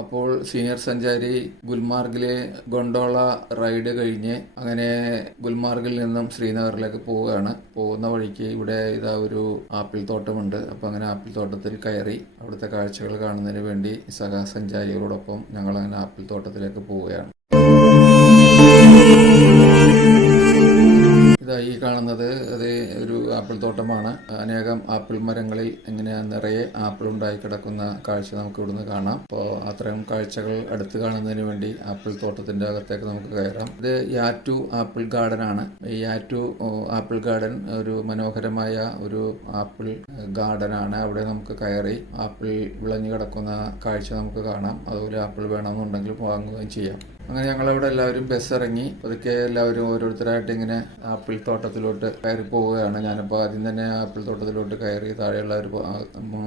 അപ്പോൾ സീനിയർ സഞ്ചാരി ഗുൽമാർഗിലെ gondola ride കഴിഞ്ഞ് അങ്ങനെ ഗുൽമാർഗിൽ നിന്നും ശ്രീനഗറിലേക്ക് പോവുകയാണ്. പോകുന്ന വഴിക്ക് ഇവിടെ ഇതാ ഒരു ആപ്പിൾ തോട്ടമുണ്ട് അപ്പോൾ അങ്ങനെ ആപ്പിൾ തോട്ടത്തിൽ കയറി അവിടുത്തെ കാഴ്ചകൾ കാണുന്നതിന് വേണ്ടി സഹസഞ്ചാരികളോടൊപ്പം ഞങ്ങൾ അങ്ങനെ ആപ്പിൾ തോട്ടത്തിലേക്ക് പോവുകയാണ്. ഈ കാണുന്നത്. അത് ഒരു ആപ്പിൾ തോട്ടമാണ് അനേകം ആപ്പിൾ മരങ്ങളിൽ ഇങ്ങനെ നിറയെ ആപ്പിൾ ഉണ്ടായി കിടക്കുന്ന കാഴ്ച നമുക്ക് ഇവിടുന്ന് കാണാം. അപ്പോൾ അത്തരം കാഴ്ചകൾ അടുത്ത് കാണുന്നതിന് വേണ്ടി ആപ്പിൾ തോട്ടത്തിന്റെ അകത്തേക്ക് നമുക്ക് കയറാം. ഇത് യാറ്റു ആപ്പിൾ ഗാർഡൻ ആണ് ഈ യാറ്റു ആപ്പിൾ ഗാർഡൻ ഒരു മനോഹരമായ ഒരു ആപ്പിൾ ഗാർഡൻ ആണ് അവിടെ നമുക്ക് കയറി ആപ്പിൾ വിളഞ്ഞു കിടക്കുന്ന കാഴ്ച നമുക്ക് കാണാം. അതുപോലെ ആപ്പിൾ വേണമെന്നുണ്ടെങ്കിൽ വാങ്ങുകയും ചെയ്യാം. അങ്ങനെ ഞങ്ങൾ ഞങ്ങളവിടെ എല്ലാവരും ബസ് ഇറങ്ങി. പതുക്കെ എല്ലാവരും ഓരോരുത്തരായിട്ട് ഇങ്ങനെ ആപ്പിൾ തോട്ടത്തിലോട്ട് കയറി പോവുകയാണ്. ഞാനിപ്പോൾ ആദ്യം തന്നെ ആപ്പിൾ തോട്ടത്തിലോട്ട് കയറി താഴെയുള്ള ഒരു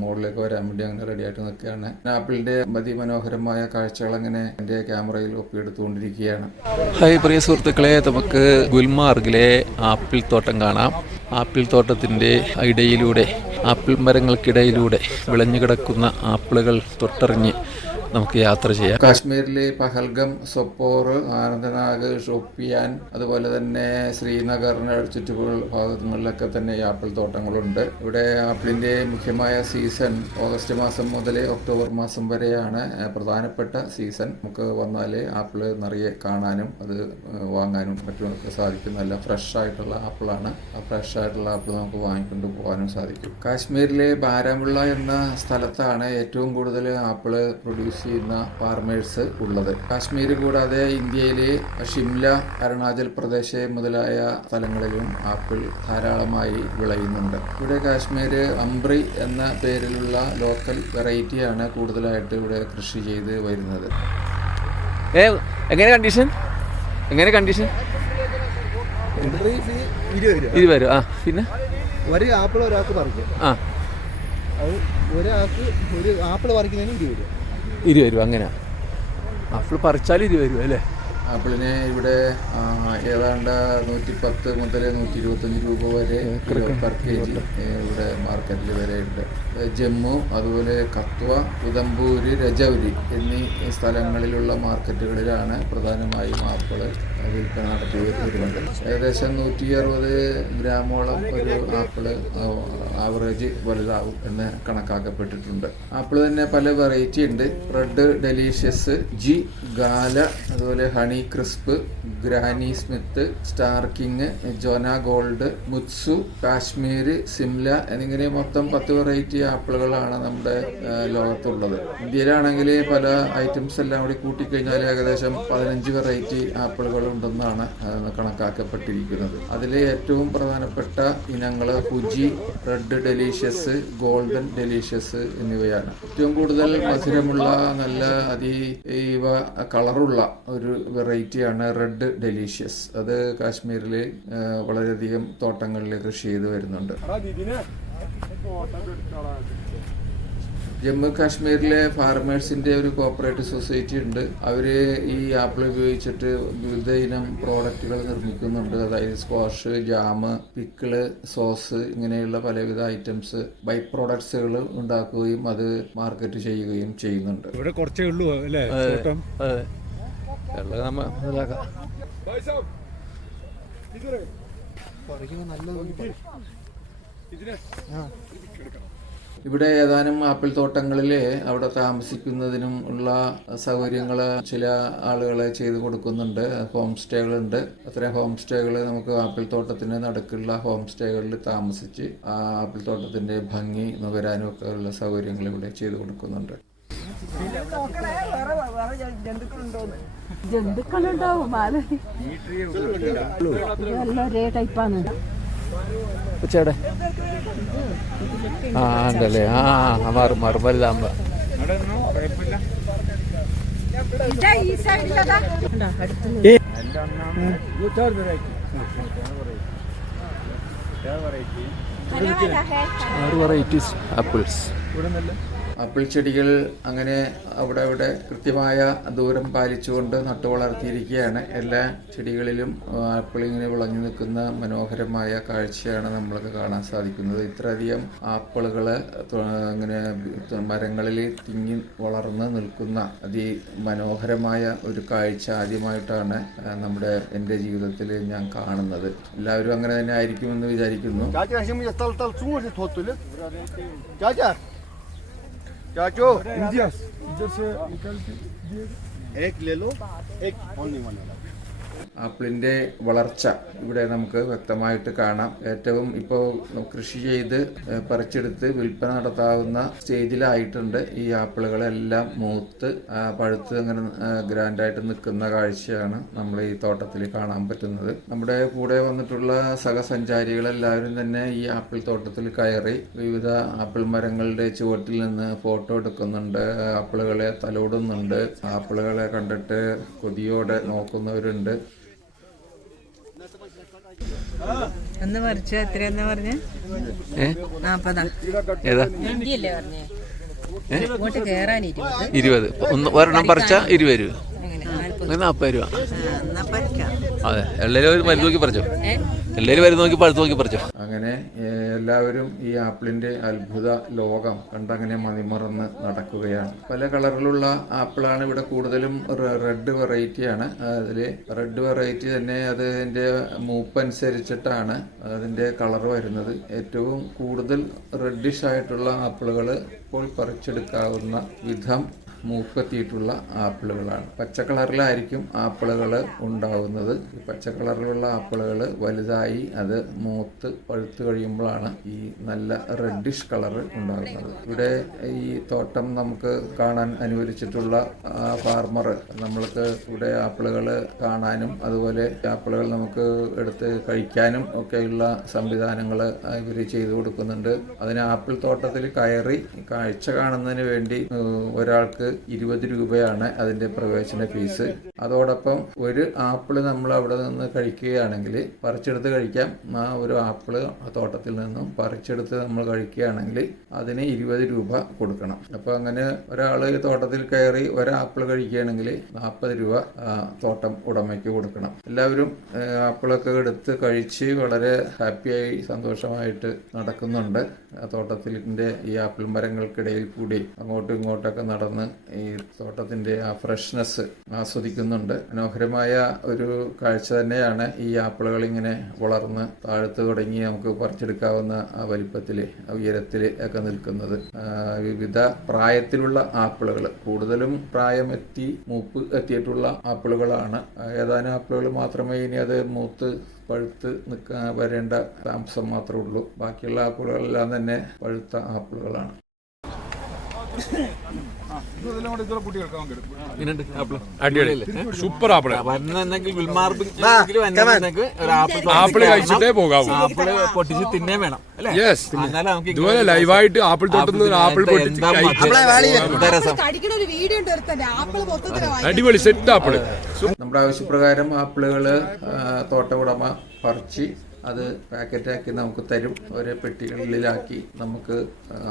മുകളിലേക്ക് വരാൻ വേണ്ടി അങ്ങനെ റെഡി ആയിട്ട് നിൽക്കുകയാണ്. ആപ്പിളിന്റെ അതിമനോഹരമായ കാഴ്ചകൾ അങ്ങനെ എന്റെ ക്യാമറയിൽ ഒപ്പിയെടുത്തുകൊണ്ടിരിക്കുകയാണ്. ഹായ് പ്രിയ സുഹൃത്തുക്കളെ നമുക്ക് ഗുൽമാർഗിലെ ആപ്പിൾ തോട്ടം കാണാം. ആപ്പിൾ തോട്ടത്തിന്റെ ഇടയിലൂടെ ആപ്പിൾ മരങ്ങൾക്കിടയിലൂടെ വിളഞ്ഞു കിടക്കുന്ന ആപ്പിളുകൾ തൊട്ടറിഞ്ഞ് നമുക്ക് യാത്ര ചെയ്യാം. കാശ്മീരിലെ പഹൽഗം സൊപ്പോർ ആനന്ദനാഗ് ഷോപ്പിയാൻ അതുപോലെ തന്നെ ശ്രീനഗറിന് ചുറ്റുമുള്ള ഭാഗങ്ങളിലൊക്കെ തന്നെ ആപ്പിൾ തോട്ടങ്ങളുണ്ട്. ഇവിടെ ആപ്പിളിന്റെ മുഖ്യമായ സീസൺ ഓഗസ്റ്റ് മാസം മുതൽ ഒക്ടോബർ മാസം വരെയാണ് പ്രധാനപ്പെട്ട സീസൺ. നമുക്ക് വന്നാൽ ആപ്പിൾ നിറയെ കാണാനും അത് വാങ്ങാനും മറ്റുമൊക്കെ സാധിക്കും. നല്ല ഫ്രഷ് ആയിട്ടുള്ള ആപ്പിളാണ്. ആ ഫ്രഷ് ആയിട്ടുള്ള ആപ്പിൾ നമുക്ക് വാങ്ങിക്കൊണ്ട് പോകാനും സാധിക്കും. കാശ്മീരിലെ ബാരാമുള്ള എന്ന സ്ഥലത്താണ് ഏറ്റവും കൂടുതൽ ആപ്പിൾ പ്രൊഡ്യൂസ് ചെയ്യുന്ന ഫാർമേഴ്സ് ഉള്ളത്. കാശ്മീർ കൂടാതെ ഇന്ത്യയിലെ ഷിംല അരുണാചൽ പ്രദേശ് മുതലായ സ്ഥലങ്ങളിലും ആപ്പിൾ ധാരാളമായി വിളയുന്നുണ്ട്. ഇവിടെ കാശ്മീർ അംബ്രി എന്ന പേരിലുള്ള ലോക്കൽ വെറൈറ്റിയാണ് കൂടുതലായിട്ട് ഇവിടെ കൃഷി ചെയ്ത് വരുന്നത്. എങ്ങനെ കണ്ടീഷൻ എങ്ങനെ കണ്ടീഷൻ ഇരുപത് രൂപ. ആ പിന്നെ? ഒരു ആപ്പിൾ ഒരാൾക്ക് പറിക്കും. ആ. അത് ഒരാൾക്ക് ഒരു ആപ്പിൾ പറിക്കുന്നതിന് ഇരുപത് രൂപ. ഇരുപത് രൂപ അങ്ങനെ. ആപ്പിൾ പറിച്ചാലും ഇരുപത് രൂപ അല്ലേ? ആപ്പിളിന് ഇവിടെ ഏതാണ്ട് നൂറ്റി പത്ത് മുതൽ നൂറ്റി ഇരുപത്തഞ്ച് രൂപ വരെ പെർ കെ ജി ഇവിടെ മാർക്കറ്റിൽ വരെ ഉണ്ട്. ജമ്മു അതുപോലെ കത്വ ഉദംപൂര് രജൗരി എന്നീ സ്ഥലങ്ങളിലുള്ള മാർക്കറ്റുകളിലാണ് പ്രധാനമായും ആപ്പിൾ വിൽപ്പന നടത്തി വരുന്നത്. ഏകദേശം നൂറ്റി അറുപത് ഗ്രാമോളം ഒരു ആപ്പിൾ ആവറേജ് വലുതാവും എന്ന് കണക്കാക്കപ്പെട്ടിട്ടുണ്ട്. ആപ്പിൾ തന്നെ പല വെറൈറ്റി ഉണ്ട്. റെഡ് ഡെലീഷ്യസ് ജി ഗാല അതുപോലെ honeycrisp granny smith star king jonagold mutsu Kashmir Shimla എന്നിങ്ങനെ മൊത്തം പത്ത് വെറൈറ്റി ആപ്പിളുകളാണ് നമ്മുടെ ലോകത്തുള്ളത്. ഇന്ത്യയിലാണെങ്കിൽ പല ഐറ്റംസ് എല്ലാം കൂടി കൂട്ടിക്കഴിഞ്ഞാൽ ഏകദേശം പതിനഞ്ച് വെറൈറ്റി ആപ്പിളുകൾ ഉണ്ടെന്നാണ് കണക്കാക്കപ്പെട്ടിരിക്കുന്നത്. അതിൽ ഏറ്റവും പ്രധാനപ്പെട്ട ഇനങ്ങൾ fuji red delicious golden delicious എന്നിവയാണ്. ഏറ്റവും കൂടുതൽ മധുരമുള്ള നല്ല അതീവ കളറുള്ള ഒരു വെറൈറ്റിയാണ് റെഡ് ഡെലീഷ്യസ്. അത് കാശ്മീരിൽ വളരെയധികം തോട്ടങ്ങളിൽ കൃഷി ചെയ്ത് വരുന്നുണ്ട്. ജമ്മു കാശ്മീരിലെ ഫാർമേഴ്സിന്റെ ഒരു കോപ്പറേറ്റീവ് സൊസൈറ്റി ഉണ്ട്. അവർ ഈ ആപ്പിൾ ഉപയോഗിച്ചിട്ട് വിവിധ ഇനം പ്രോഡക്റ്റുകൾ നിർമ്മിക്കുന്നുണ്ട്. അതായത് സ്ക്വാഷ് ജാം പിക്കിൾ സോസ് ഇങ്ങനെയുള്ള പലവിധ ഐറ്റംസ് ബൈ പ്രോഡക്ട്സുകൾ ഉണ്ടാക്കുകയും അത് മാർക്കറ്റ് ചെയ്യുകയും ചെയ്യുന്നുണ്ട്. ഇവിടെ കുറച്ചേ ഉള്ളൂ അല്ലേ? അതെ. വെള്ളം നമ്മ മനസ്സിലാക്കാം പറിക്കുമ്പോൾ നല്ല നോക്കി പറിക്കും. ഇവിടെ ഏതാനും ആപ്പിൾ തോട്ടങ്ങളിൽ അവിടെ താമസിക്കുന്നതിനും ഉള്ള സൗകര്യങ്ങൾ ചില ആളുകളെ ചെയ്തു കൊടുക്കുന്നുണ്ട്. ഹോം സ്റ്റേകളുണ്ട് അത്തരം ഹോം സ്റ്റേകൾ നമുക്ക് ആപ്പിൾ തോട്ടത്തിന് നടുക്കുള്ള ഹോം സ്റ്റേകളിൽ താമസിച്ച് ആ ആപ്പിൾ തോട്ടത്തിന്റെ ഭംഗി നുകരാനും ഒക്കെ ഉള്ള സൗകര്യങ്ങൾ ഇവിടെ ചെയ്തു കൊടുക്കുന്നുണ്ട്. ജന്തുക്കളുണ്ടാവും മാല ഇതെല്ലാം ഒരേ ടൈപ്പാണ് ഉച്ചയുടെ ആ ഉണ്ടല്ലേ ആ മാറും മാറും വലുതാകുമ്പോ ആറ് വെറൈറ്റീസ് ആപ്പിൾസ് ആപ്പിൾ ചെടികൾ അങ്ങനെ അവിടെ അവിടെ കൃത്യമായ ദൂരം പാലിച്ചുകൊണ്ട് നട്ടു വളർത്തിയിരിക്കുകയാണ്. എല്ലാ ചെടികളിലും ആപ്പിൾ ഇങ്ങനെ വിളഞ്ഞു നിൽക്കുന്ന മനോഹരമായ കാഴ്ചയാണ് നമ്മൾക്ക് കാണാൻ സാധിക്കുന്നത്. ഇത്രയധികം ആപ്പിളുകൾ ഇങ്ങനെ മരങ്ങളിൽ തിങ്ങി വളർന്ന് നിൽക്കുന്ന അതി മനോഹരമായ ഒരു കാഴ്ച ആദ്യമായിട്ടാണ് നമ്മുടെ എന്റെ ജീവിതത്തിൽ ഞാൻ കാണുന്നത്. എല്ലാവരും അങ്ങനെ തന്നെ ആയിരിക്കുമെന്ന് വിചാരിക്കുന്നു. चाचो। इधर से निकल के एक ले लो एक। ओनली वन वाला। ആപ്പിളിന്റെ വളർച്ച ഇവിടെ നമുക്ക് വ്യക്തമായിട്ട് കാണാം. ഏറ്റവും ഇപ്പോൾ കൃഷി ചെയ്ത് പറിച്ചെടുത്ത് വിൽപ്പന നടത്താവുന്ന സ്റ്റേജിലായിട്ടുണ്ട് ഈ ആപ്പിളുകളെല്ലാം. മൂത്ത് പഴുത്ത് അങ്ങനെ ഗ്രാൻഡായിട്ട് നിൽക്കുന്ന കാഴ്ചയാണ് നമ്മൾ ഈ തോട്ടത്തിൽ കാണാൻ പറ്റുന്നത്. നമ്മുടെ കൂടെ വന്നിട്ടുള്ള സഹസഞ്ചാരികളെല്ലാവരും തന്നെ ഈ ആപ്പിൾ തോട്ടത്തിൽ കയറി വിവിധ ആപ്പിൾ മരങ്ങളുടെ ചുവട്ടിൽ നിന്ന് ഫോട്ടോ എടുക്കുന്നുണ്ട് ആപ്പിളുകളെ തലോടുന്നുണ്ട്. ആപ്പിളുകളെ കണ്ടിട്ട് കൊതിയോടെ നോക്കുന്നവരുണ്ട്. ഒന്ന് പറിച്ച എത്രയാന്നാ പറഞ്ഞ? നാപ്പതാ. ഏതാ? ഇങ്ങോട്ട് കേറാൻ ഇരുപത്. ഒന്ന് ഒരെണ്ണം പറിച്ച ഇരുപത് രൂപ. നാൽപ്പത്. രൂപ. അതെ. എല്ലാവരും ഒരു മരുന്ന് നോക്കി പറിച്ചോ? എല്ലാവരും നോക്കി നോക്കി പറിച്ചു. അങ്ങനെ എല്ലാവരും ഈ ആപ്പിളിന്റെ അത്ഭുത ലോകം കണ്ടങ്ങനെ മതിമറന്ന് നടക്കുകയാണ്. പല കളറിലുള്ള ആപ്പിളാണ് ഇവിടെ കൂടുതലും റെഡ് വെറൈറ്റിയാണ് അതിൽ റെഡ് വെറൈറ്റി തന്നെ അതിന്റെ മൂപ്പ് അനുസരിച്ചിട്ടാണ് അതിന്റെ കളർ വരുന്നത്. ഏറ്റവും കൂടുതൽ റെഡിഷ് ആയിട്ടുള്ള ആപ്പിളുകൾ ഇപ്പോൾ പറിച്ചെടുക്കാവുന്ന വിധം മൂപ്പെത്തിയിട്ടുള്ള ആപ്പിളുകളാണ്. പച്ച കളറിലായിരിക്കും ആപ്പിളുകൾ ഉണ്ടാവുന്നത്. ഈ പച്ച കളറിലുള്ള ആപ്പിളുകൾ വലുതായി അത് മൂത്ത് പഴുത്ത് കഴിയുമ്പോഴാണ് ഈ നല്ല റെഡിഷ് കളർ ഉണ്ടാകുന്നത്. ഇവിടെ ഈ തോട്ടം നമുക്ക് കാണാൻ അനുവദിച്ചിട്ടുള്ള ഫാർമർ നമ്മൾക്ക് ഇവിടെ ആപ്പിളുകൾ കാണാനും അതുപോലെ ആപ്പിളുകൾ നമുക്ക് എടുത്ത് കഴിക്കാനും ഒക്കെയുള്ള സംവിധാനങ്ങൾ ഇവർ ചെയ്തു കൊടുക്കുന്നുണ്ട്. അതിന് ആപ്പിൾ തോട്ടത്തിൽ കയറി കാഴ്ച കാണുന്നതിന് വേണ്ടി ഒരാൾക്ക് ഇരുപത് രൂപയാണ് അതിന്റെ പ്രവേശന ഫീസ്. അതോടൊപ്പം ഒരു ആപ്പിൾ നമ്മൾ അവിടെ നിന്ന് കഴിക്കുകയാണെങ്കിൽ പറിച്ചെടുത്ത് കഴിക്കാം. ആ ഒരു ആപ്പിൾ തോട്ടത്തിൽ നിന്നും പറിച്ചെടുത്ത് നമ്മൾ കഴിക്കുകയാണെങ്കിൽ അതിന് ഇരുപത് രൂപ കൊടുക്കണം. അപ്പോൾ അങ്ങനെ ഒരാൾ തോട്ടത്തിൽ കയറി ഒരാപ്പിൾ കഴിക്കുകയാണെങ്കിൽ നാൽപ്പത് രൂപ തോട്ടം ഉടമയ്ക്ക് കൊടുക്കണം. എല്ലാവരും ആപ്പിളൊക്കെ എടുത്ത് കഴിച്ച് വളരെ ഹാപ്പിയായി സന്തോഷമായിട്ട് നടക്കുന്നുണ്ട്. തോട്ടത്തിന്റെ ഈ ആപ്പിൾ മരങ്ങൾക്കിടയിൽ കൂടി അങ്ങോട്ടും ഇങ്ങോട്ടൊക്കെ നടന്ന് ഈ തോട്ടത്തിന്റെ ആ ഫ്രഷ്നെസ് ആസ്വദിക്കുന്നുണ്ട് മനോഹരമായ ഒരു കാഴ്ച തന്നെയാണ് ഈ ആപ്പിളുകൾ ഇങ്ങനെ വളർന്ന് താഴത്ത് തുടങ്ങി നമുക്ക് പറിച്ചെടുക്കാവുന്ന ആ വലിപ്പത്തിൽ ഉയരത്തിൽ ഒക്കെ നിൽക്കുന്നത്. വിവിധ പ്രായത്തിലുള്ള ആപ്പിളുകൾ കൂടുതലും പ്രായമെത്തി മൂപ്പ് എത്തിയിട്ടുള്ള ആപ്പിളുകളാണ്. ഏതാനും ആപ്പിളുകൾ മാത്രമേ ഇനി അത് മൂത്ത് പഴുത്ത് നിൽക്കാൻ വരേണ്ട താമസം മാത്രമേ ഉള്ളൂ. ബാക്കിയുള്ള ആപ്പിളുകളെല്ലാം തന്നെ പഴുത്ത ആപ്പിളുകളാണ്. സൂപ്പർ ആപ്പിൾ കഴിച്ചിട്ടേ പോകാവൂ. പൊട്ടിച്ച് തിന്നേ വേണം അല്ലേ? യെസ് നമുക്ക് ഇതുപോലെ ലൈവായിട്ട് ആപ്പിൾ തൊട്ടുന്ന ആപ്പിൾ പൊട്ടിച്ച് അടിപൊളി സെറ്റ് ആപ്പിൾ. നമ്മുടെ ആവശ്യപ്രകാരം ആപ്പിളുകൾ തോട്ട ഉടമ പറിച്ച് അത് പാക്കറ്റാക്കി നമുക്ക് തരും. ഓരോ പെട്ടികളിലാക്കി നമുക്ക്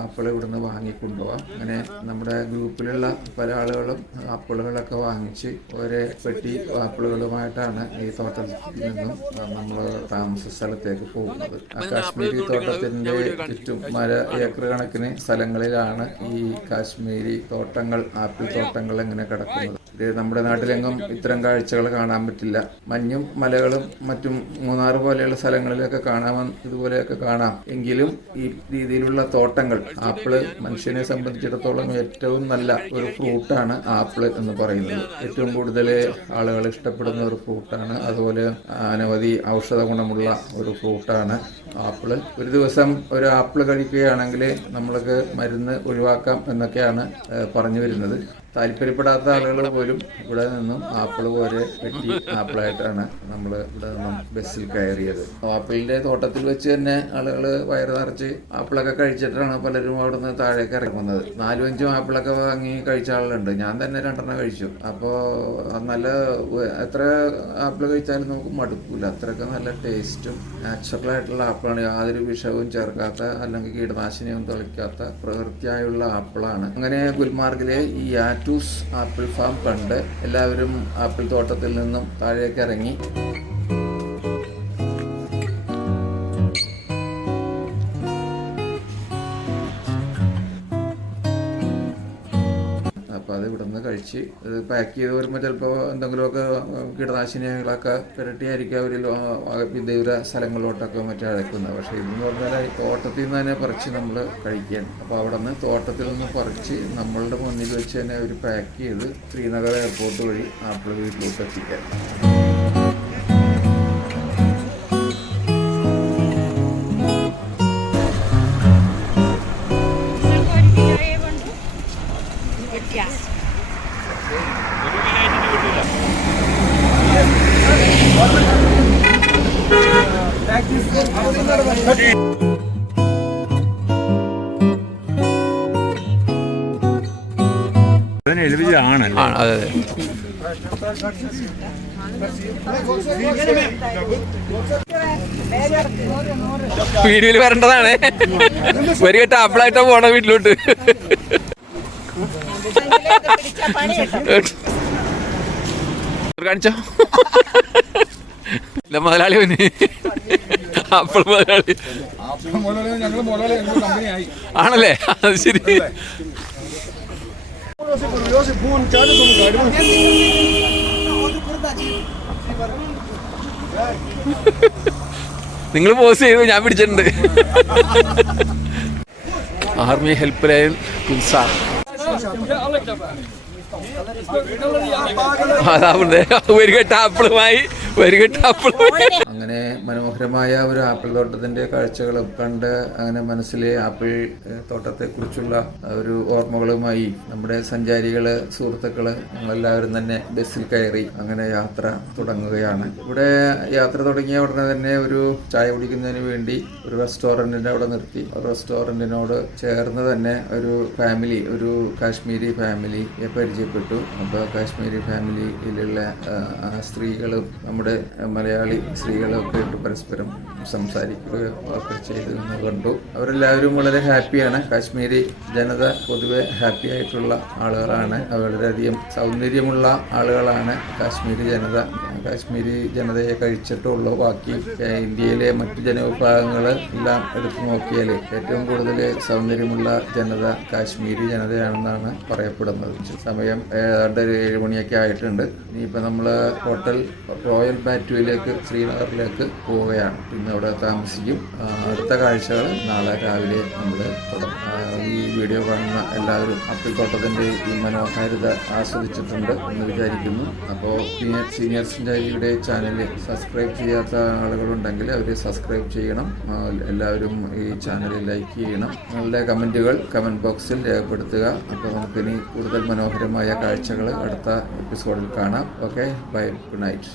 ആപ്പിൾ ഇവിടുന്ന് വാങ്ങിക്കൊണ്ടുപോകാം അങ്ങനെ നമ്മുടെ ഗ്രൂപ്പിലുള്ള പല ആളുകളും ആപ്പിളുകളൊക്കെ വാങ്ങിച്ച് ഓരോ പെട്ടി ആപ്പിളുകളുമായിട്ടാണ് ഈ തോട്ടത്തിൽ നിന്നും നമ്മൾ താമസ സ്ഥലത്തേക്ക് പോകുന്നത്. ആ കാശ്മീരി തോട്ടത്തിന്റെ ചുറ്റും മര ഏക്കർ കണക്കിന് സ്ഥലങ്ങളിലാണ് ഈ കാശ്മീരി തോട്ടങ്ങൾ ആപ്പിൾ തോട്ടങ്ങൾ എങ്ങനെ കിടക്കുന്നത്. നമ്മുടെ നാട്ടിലെങ്ങും ഇത്തരം കാഴ്ചകൾ കാണാൻ പറ്റില്ല. മഞ്ഞും മലകളും മറ്റും മൂന്നാർ പോലെയുള്ള സ്ഥലങ്ങളിലൊക്കെ കാണാൻ ഇതുപോലെയൊക്കെ കാണാം. എങ്കിലും ഈ രീതിയിലുള്ള തോട്ടങ്ങൾ ആപ്പിൾ മനുഷ്യനെ സംബന്ധിച്ചിടത്തോളം ഏറ്റവും നല്ല ഒരു ഫ്രൂട്ടാണ് ആപ്പിൾ എന്ന് പറയുന്നത്. ഏറ്റവും കൂടുതൽ ആളുകൾ ഇഷ്ടപ്പെടുന്ന ഒരു ഫ്രൂട്ടാണ്. അതുപോലെ അനവധി ഔഷധ ഗുണമുള്ള ഒരു ഫ്രൂട്ടാണ് ആപ്പിൾ. ഒരു ദിവസം ഒരു ആപ്പിൾ കഴിക്കുകയാണെങ്കിൽ നമ്മൾക്ക് മരുന്ന് ഒഴിവാക്കാം എന്നൊക്കെയാണ് പറഞ്ഞു വരുന്നത്. താല്പര്യപ്പെടാത്ത ആളുകൾ പോലും ഇവിടെ നിന്നും ആപ്പിൾ പോലെ വെട്ടി ആപ്പിളായിട്ടാണ് നമ്മൾ ഇവിടെ നിന്നും ബസ്സിൽ കയറിയത്. ആപ്പിളിന്റെ തോട്ടത്തിൽ വെച്ച് തന്നെ ആളുകൾ വയറ് നിറച്ച് ആപ്പിളൊക്കെ കഴിച്ചിട്ടാണ് പലരും അവിടുന്ന് താഴേക്ക് ഇറങ്ങുന്നത് നാലും അഞ്ചും ആപ്പിളൊക്കെ വാങ്ങി കഴിച്ച ആളുണ്ട് ഞാൻ തന്നെ രണ്ടെണ്ണം കഴിച്ചു. അപ്പോൾ നല്ല എത്ര ആപ്പിൾ കഴിച്ചാലും നമുക്ക് മടുക്കൂല. അത്രയൊക്കെ നല്ല ടേസ്റ്റും നാച്ചുറൽ ആയിട്ടുള്ള ആപ്പിളാണ്. യാതൊരു വിഷവും ചേർക്കാത്ത അല്ലെങ്കിൽ കീടനാശിനിയും തളിക്കാത്ത പ്രകൃതിയായുള്ള ആപ്പിളാണ്. അങ്ങനെ ഗുൽമാർഗിലെ ഈ യാറ്റൂസ് ആപ്പിൾ ഫാം കണ്ട് എല്ലാവരും ആപ്പിൾ തോട്ടത്തിൽ നിന്നും താഴേക്ക് ഇറങ്ങി. ഇവിടെ നിന്ന് കഴിച്ച് ഇത് പാക്ക് ചെയ്ത് വരുമ്പോൾ ചിലപ്പോൾ എന്തെങ്കിലുമൊക്കെ കീടനാശിനികളൊക്കെ പുരട്ടിയായിരിക്കും അവർ വിദൂര സ്ഥലങ്ങളിലോട്ടൊക്കെ മറ്റേ അഴക്കുന്നത് പക്ഷേ ഇതെന്ന് പറഞ്ഞാൽ തോട്ടത്തിൽ നിന്ന് തന്നെ പറിച്ച് നമ്മൾ കഴിക്കുകയാണ്. അപ്പോൾ അവിടെ നിന്ന് തോട്ടത്തിൽ നിന്ന് പറിച്ച് നമ്മളുടെ മുന്നിൽ വെച്ച് തന്നെ അവർ പാക്ക് ചെയ്ത് ശ്രീനഗർ എയർപോർട്ട് വഴി ആപ്പിൾ വീട്ടിലോട്ട് എത്തിക്കാൻ ആണ് അതെ അതെ വീഡിയോയിൽ വരേണ്ടതാണ്. ഒരു കെട്ട് ആപ്പിളായിട്ടാ പോണ വീട്ടിലോട്ട്. കാണിച്ചോ? ഇല്ല മുതലാളി ആണല്ലേ? അത് ശരി. നിങ്ങൾ പോസ് ചെയ്തു ഞാൻ പിടിച്ചിട്ടുണ്ട്. ആർമി ഹെൽപ്പ് ലൈൻ കുൻസാർ അതാവുണ്ട് ഒരു കെട്ട് ആപ്പിളുമായി ഒരു കെട്ട് ആപ്പിളുമായി. മനോഹരമായ ഒരു ആപ്പിൾ തോട്ടത്തിന്റെ കാഴ്ചകളും കണ്ട് അങ്ങനെ മനസ്സിലെ ആപ്പിൾ തോട്ടത്തെ തോട്ടത്തെക്കുറിച്ചുള്ള ഒരു ഓർമ്മകളുമായി നമ്മുടെ സഞ്ചാരികൾ സുഹൃത്തുക്കൾ ഞങ്ങളെല്ലാവരും തന്നെ ബസ്സിൽ കയറി അങ്ങനെ യാത്ര തുടങ്ങുകയാണ്. ഇവിടെ യാത്ര തുടങ്ങിയ ഉടനെ തന്നെ ഒരു ചായ കുടിക്കുന്നതിന് വേണ്ടി ഒരു റെസ്റ്റോറന്റിന്റെ അവിടെ നിർത്തി. റെസ്റ്റോറന്റിനോട് ചേർന്ന് തന്നെ ഒരു ഫാമിലി ഒരു കാശ്മീരി ഫാമിലിയെ പരിചയപ്പെട്ടു. അപ്പോൾ കാശ്മീരി ഫാമിലിയിലുള്ള സ്ത്രീകളും നമ്മുടെ മലയാളി സ്ത്രീകളും ഒക്കെ ആയിട്ട് പരസ്പരം സംസാരിക്കുകയോ ഒക്കെ ചെയ്തിരുന്നു കണ്ടു. അവരെല്ലാവരും വളരെ ഹാപ്പിയാണ്. കാശ്മീരി ജനത പൊതുവെ ഹാപ്പി ആയിട്ടുള്ള ആളുകളാണ്. വളരെയധികം സൗന്ദര്യമുള്ള ആളുകളാണ് കാശ്മീരി ജനത. കാശ്മീരി ജനതയെ കഴിച്ചിട്ടുള്ളൂ ബാക്കി ഇന്ത്യയിലെ മറ്റു ജനവിഭാഗങ്ങൾ എല്ലാം എടുത്തു നോക്കിയാൽ ഏറ്റവും കൂടുതൽ സൗന്ദര്യമുള്ള ജനത കാശ്മീരി ജനതയാണെന്നാണ് പറയപ്പെടുന്നത്. സമയം ഏതാണ്ട് ഒരു ഏഴുമണിയൊക്കെ ആയിട്ടുണ്ട്. ഇനിയിപ്പോൾ നമ്മൾ ഹോട്ടൽ റോയൽ ബാറ്റുവിലേക്ക് ശ്രീനഗറിലേക്ക് പോവുകയാണ്. ഇന്ന് അവിടെ താമസിക്കും. അടുത്ത കാഴ്ചകൾ നാളെ രാവിലെ നമ്മൾ തുടങ്ങും. ഈ വീഡിയോ കാണുന്ന എല്ലാവരും അപ്പിത്തോട്ടത്തിന്റെ ഈ മനോഹാരിത ആസ്വദിച്ചിട്ടുണ്ട് എന്ന് വിചാരിക്കുന്നു. അപ്പോൾ സീനിയർ സീനിയർ സഞ്ചാരിയുടെ ചാനൽ സബ്സ്ക്രൈബ് ചെയ്യാത്ത ആളുകളുണ്ടെങ്കിൽ അവർ സബ്സ്ക്രൈബ് ചെയ്യണം. എല്ലാവരും ഈ ചാനൽ ലൈക്ക് ചെയ്യണം. നിങ്ങളുടെ കമന്റുകൾ കമന്റ് ബോക്സിൽ രേഖപ്പെടുത്തുക. അപ്പോൾ നമുക്കിനി കൂടുതൽ മനോഹരമായ കാഴ്ചകൾ അടുത്ത എപ്പിസോഡിൽ കാണാം. Okay bye good night.